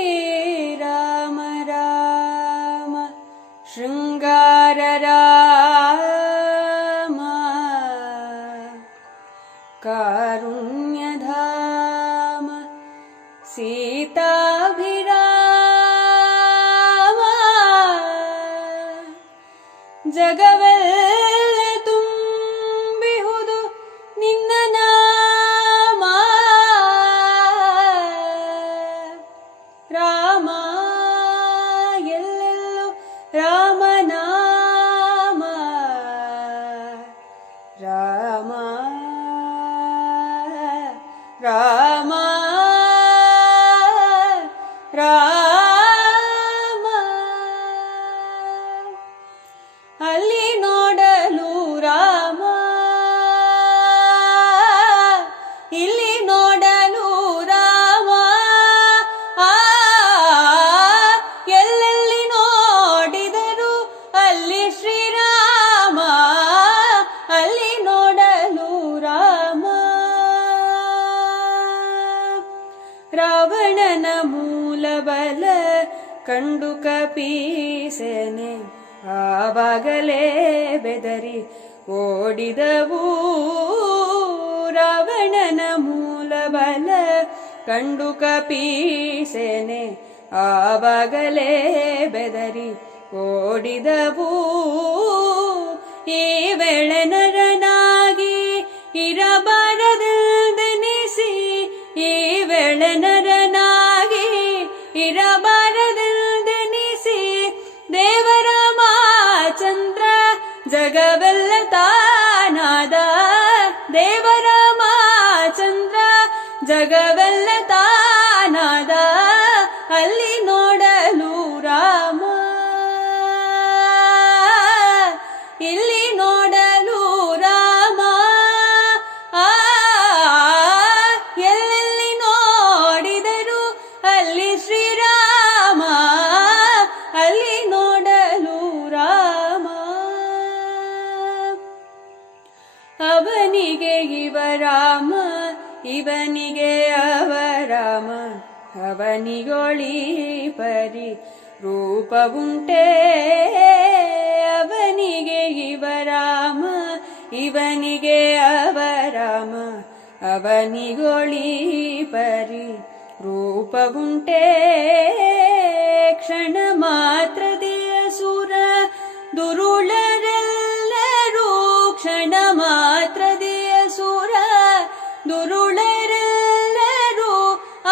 श्रीराम राम शृंगार राम कारुण्यधाम सीताभिराम जगವೆಲ್ಲ ತುಂಬಿಹುದು ನಿನ್ನ ನಾಮ ರಾಮ ಎಲ್ಲೆಲ್ಲೂ ರಾಮನಾಮ ರಾಮ ರಾಮ ರಾಮ ಅಲ್ಲಿ ನೋಡಲು ರಾಮ ಇಲ್ಲಿ ನೋಡಲು ರಾಮ ಎಲ್ಲೆಲ್ಲಿ ನೋಡಿದರು ಅಲ್ಲಿ ಶ್ರೀರಾಮ ಅಲ್ಲಿ ನೋಡಲು ರಾಮ ರಾವಣನ ಮೂಲಬಲ ಕಂಡು ಕಪೀಸೆನೆ ಆವಾಗಲೇ ಬೆದರಿ ಓಡಿದವು ರಾವಣನ ಮೂಲಬಲ ಕಂಡು ಕಪೀಸೆನೆ ಆವಾಗಲೇ ಬೆದರಿ ಓಡಿದವು ಈ ವೇಳೆ ನರನಾಗಿ ಇರಬಾರದೆಂದೆನಿಸಿ ಈ ವೇಳೆ ನರನಾಗಿ ಇರಬಾರದೆಂದೆನಿಸಿ ದೇವರಾಮ ಚಂದ್ರ ಜಗವೆಲ್ಲ ತಾನಾದ ದೇವರಾಮ ಚಂದ್ರ ಜಗವೆಲ್ಲ ತಾನಾದ ಅಲ್ಲಿ ನೋಡಲು ರಾಮ ಇಲ್ಲಿ ನೋಡಲು ರಾಮ ಎಲ್ಲೆಲ್ಲಿ ನೋಡಿದರು ಅಲ್ಲಿ ಶ್ರೀರಾಮ ಅಲ್ಲಿ ನೋಡಲು ರಾಮ ಅವನಿಗೆ ಇವರಾಮ ಇವನಿಗೆ ಅವರಾಮ ಅವನಿಗೊಳಿ ಪರಿ ರೂಪವುಂಟೇ ಅವನಿಗೆ ಇವರಾಮ ಇವನಿಗೆ ಅವರಾಮ ಅವನಿಗೊಳಿ ಪರಿ ರೂಪವುಂಟೇ ಕ್ಷಣ ಮಾತ್ರದೆಯ ಸುರ ದುರುಳರೆಲ್ಲರೂ ಕ್ಷಣ ಮಾತ್ರದೆಯ ಸುರ ದುರುಳರೆಲ್ಲರೂ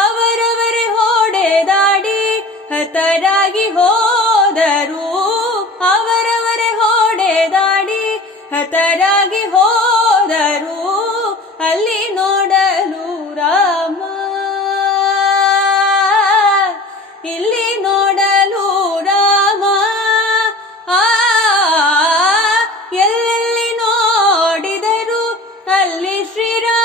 ಅವರವರೇ ಹೊಡೆದಾಡಿ ಹತರಾಗಿ ಹೋದರು ಅವರವರೇ ಹೊಡೆದಾಡಿ ಹತರಾಗಿ ಹೋದರು ಅಲ್ಲಿ ನೋಡಲು ರಾಮ ಇಲ್ಲಿ ನೋಡಲು ರಾಮ ಎಲ್ಲೆಲ್ಲಿ ನೋಡಿದರು ಅಲ್ಲಿ ಶ್ರೀರಾಮ